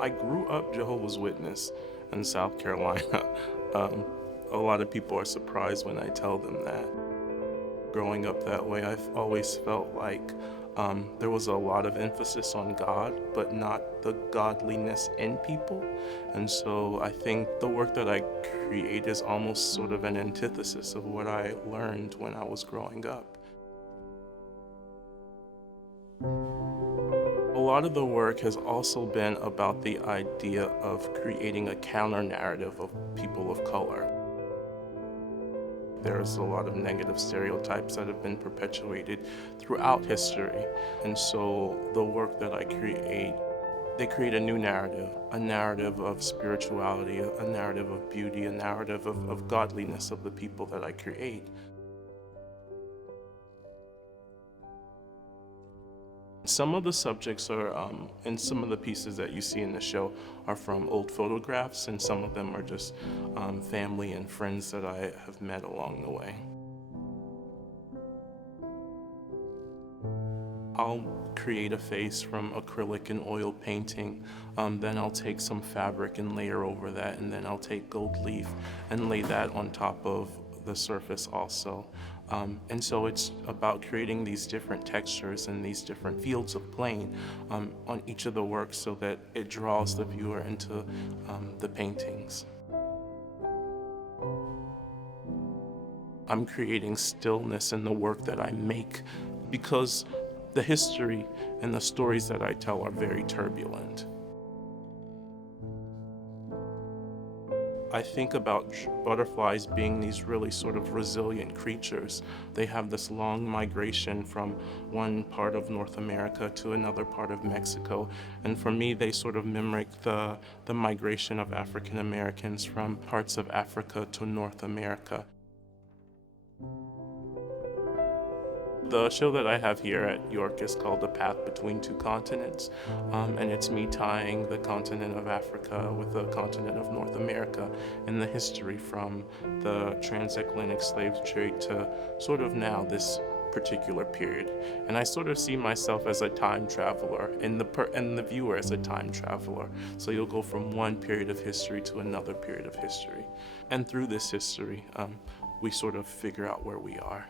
I grew up Jehovah's Witness in South Carolina. Um, a lot of people are surprised when I tell them that. Growing up that way, I've always felt like there was a lot of emphasis on God, but not the godliness in people. And so I think the work that I create is almost sort of an antithesis of what I learned when I was growing up. A lot of the work has also been about the idea of creating a counter-narrative of people of color. There's a lot of negative stereotypes that have been perpetuated throughout history. And so the work that I create, they create a new narrative, a narrative of spirituality, a narrative of beauty, a narrative of godliness of the people that I create. Some of the subjects are, and some of the pieces that you see in the show are from old photographs, and some of them are just family and friends that I have met along the way. I'll create a face from acrylic and oil painting, then I'll take some fabric and layer over that, and then I'll take gold leaf and lay that on top of the surface also. And so it's about creating these different textures and these different fields of plane on each of the works so that it draws the viewer into the paintings. I'm creating stillness in the work that I make because the history and the stories that I tell are very turbulent. I think about butterflies being these really sort of resilient creatures. They have this long migration from one part of North America to another part of Mexico. And for me, they sort of mimic the migration of African Americans from parts of Africa to North America. The show that I have here at York is called The Path Between Two Continents, and it's me tying the continent of Africa with the continent of North America and the history from the transatlantic slave trade to sort of now this particular period. And I sort of see myself as a time traveler and the viewer as a time traveler. So you'll go from one period of history to another period of history. And through this history, we sort of figure out where we are.